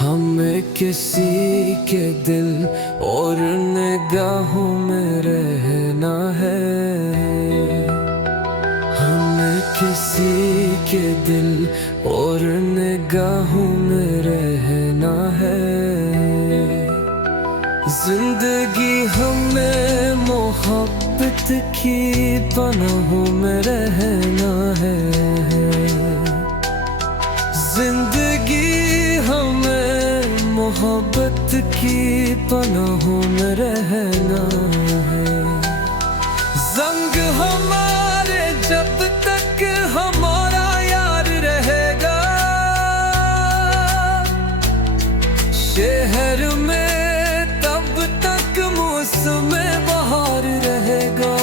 हमें किसी के दिल और निगाहों में रहना है। हमें किसी के दिल और निगाहों में रहना है। जिंदगी हमें मोहब्बत की पनाहों में रहना है। जिंदगी हमें मोहब्बत की पनाहों में रहना है। ज़ंग हमारे जब तक हमारा यार रहेगा, शहर में तब तक मौसम बहार रहेगा।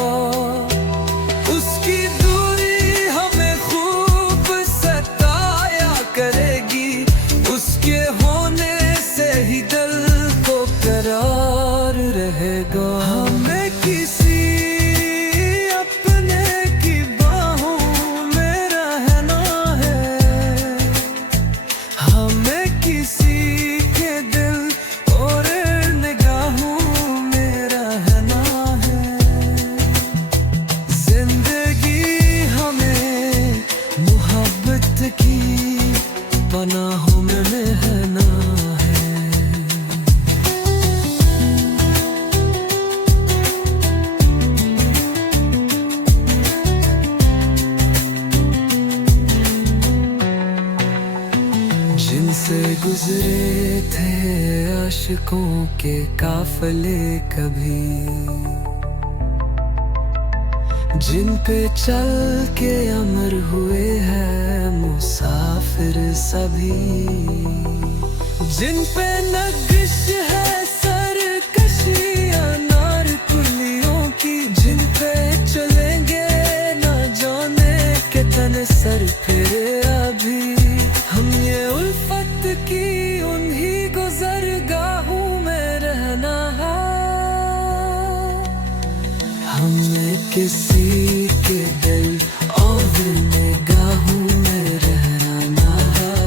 उसकी दूरी हमें खूब सताया करेगी, उसके होने से ही दिल को करार रहेगा। हमें किसी अपने की बाहों में रहना है। हमें किसी के दिल और निगाहों में रहना है। जिंदगी हमें मोहब्बत की पनाहों में रहना है। जिनसे गुजरे थे आशिकों के काफले कभी, जिन पे चल के अमर हुए हैं मुसाफिर सभी, जिन पे नक्श है सरकशियां नारकुलियों की, जिन पे चलेंगे ना जाने कितने सर फिरे अभी। हम ये उल्फत की उन्हीं गुज़रगाहों में रहना है। हमें किसी के दिल और निगाहों में रहना है।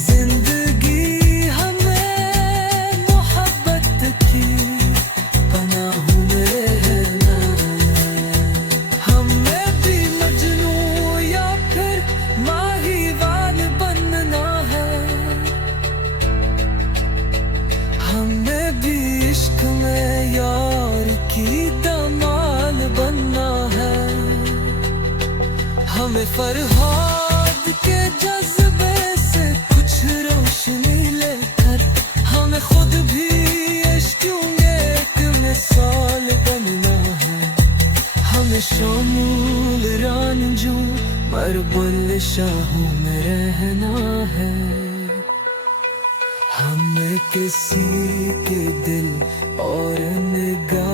जिंदगी हमें मोहब्बत की पनाहों में रहना है। हमें भी मजनू या फिर माहीवान बनना है। हमें भी इश्क में यार की दमाल बनना है। हमें फरहाद के जज्बे से कुछ रोशनी लेकर, हमें खुद भी इश्क़ों में एक मिसाल बनना है। हमें शामुल रांझू मरबुल शाहों में रहना है। हमें किसी के दिल और निगाह